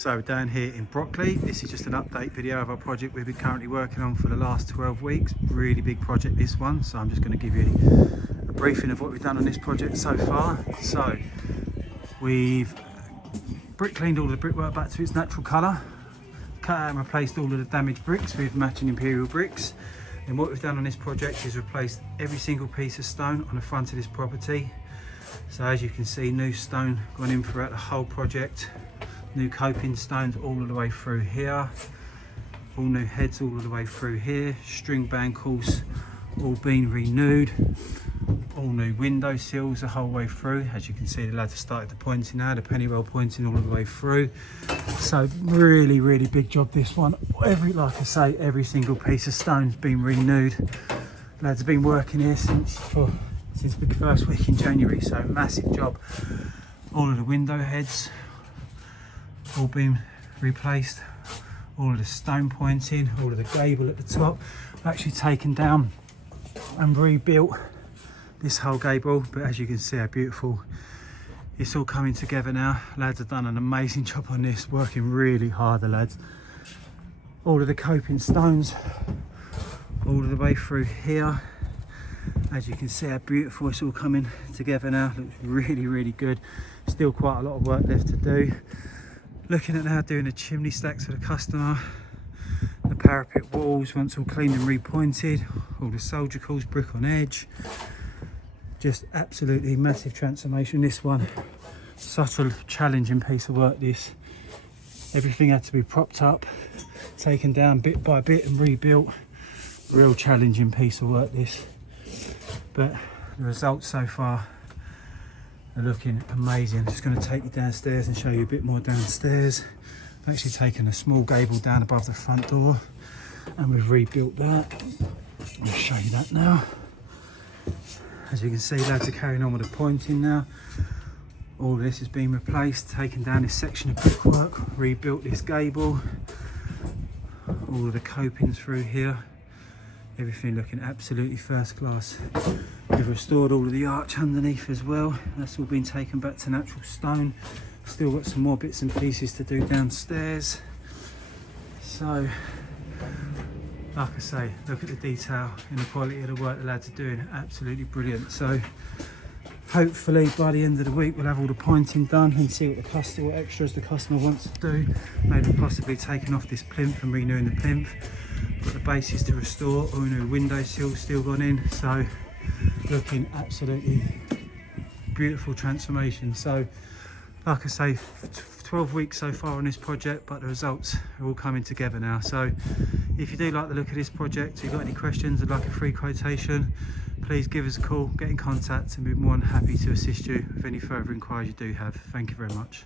So down here in Brockley, this is just an update video of our project we've been currently working on for the last 12 weeks. Really big project this one, so I'm just going to give you a briefing of what we've done on this project so far. So we've brick cleaned all the brickwork back to its natural colour, cut out and replaced all of the damaged bricks with matching imperial bricks. And what we've done on this project is replaced every single piece of stone on the front of this property. So as you can see, new stone gone in throughout the whole project. New coping stones all of the way through here, all new heads all of the way through here, string bankles all been renewed, all new window sills the whole way through. As you can see, the lads have started the pointing now, the pennywell pointing all of the way through. So really big job this one. Like I say, every single piece of stone's been renewed. Lads have been working here since the first week in January, so massive job. All of the window heads all been replaced, all of the stone pointing, all of the gable at the top. I've actually taken down and rebuilt this whole gable, but as you can see how beautiful it's all coming together now. Lads have done an amazing job on this, working really hard, the lads. All of the coping stones all of the way through here. As you can see how beautiful it's all coming together now. Looks really good. Still quite a lot of work left to do. Looking at now doing the chimney stacks for the customer, the parapet walls once all cleaned and repointed, all the soldiericals, brick on edge. Just absolutely massive transformation. This one, such a challenging piece of work this. Everything had to be propped up, taken down bit by bit and rebuilt. Real challenging piece of work this. But the results so far are looking amazing. I'm just going to take you downstairs and show you a bit more downstairs. I've actually taken a small gable down above the front door and we've rebuilt that. I'll show you that now. As you can see, lads are carrying on with the pointing now. All of this has been replaced, taken down this section of brickwork, rebuilt this gable, all of the copings through here. Everything looking absolutely first class. We've restored all of the arch underneath as well. That's all been taken back to natural stone. Still got some more bits and pieces to do downstairs. So, like I say, look at the detail and the quality of the work the lads are doing. Absolutely brilliant. So, hopefully by the end of the week we'll have all the pointing done and see what extras the customer wants to do. Maybe possibly taking off this plinth and renewing the plinth. Got the bases to restore, all new window sills still gone in, so looking absolutely beautiful transformation. So like I say, 12 weeks so far on this project, but the results are all coming together now. So if you do like the look of this project, if you've got any questions, I'd like a free quotation, please give us a call, get in contact, and we'll be more than happy to assist you with any further inquiries you do have. Thank you very much.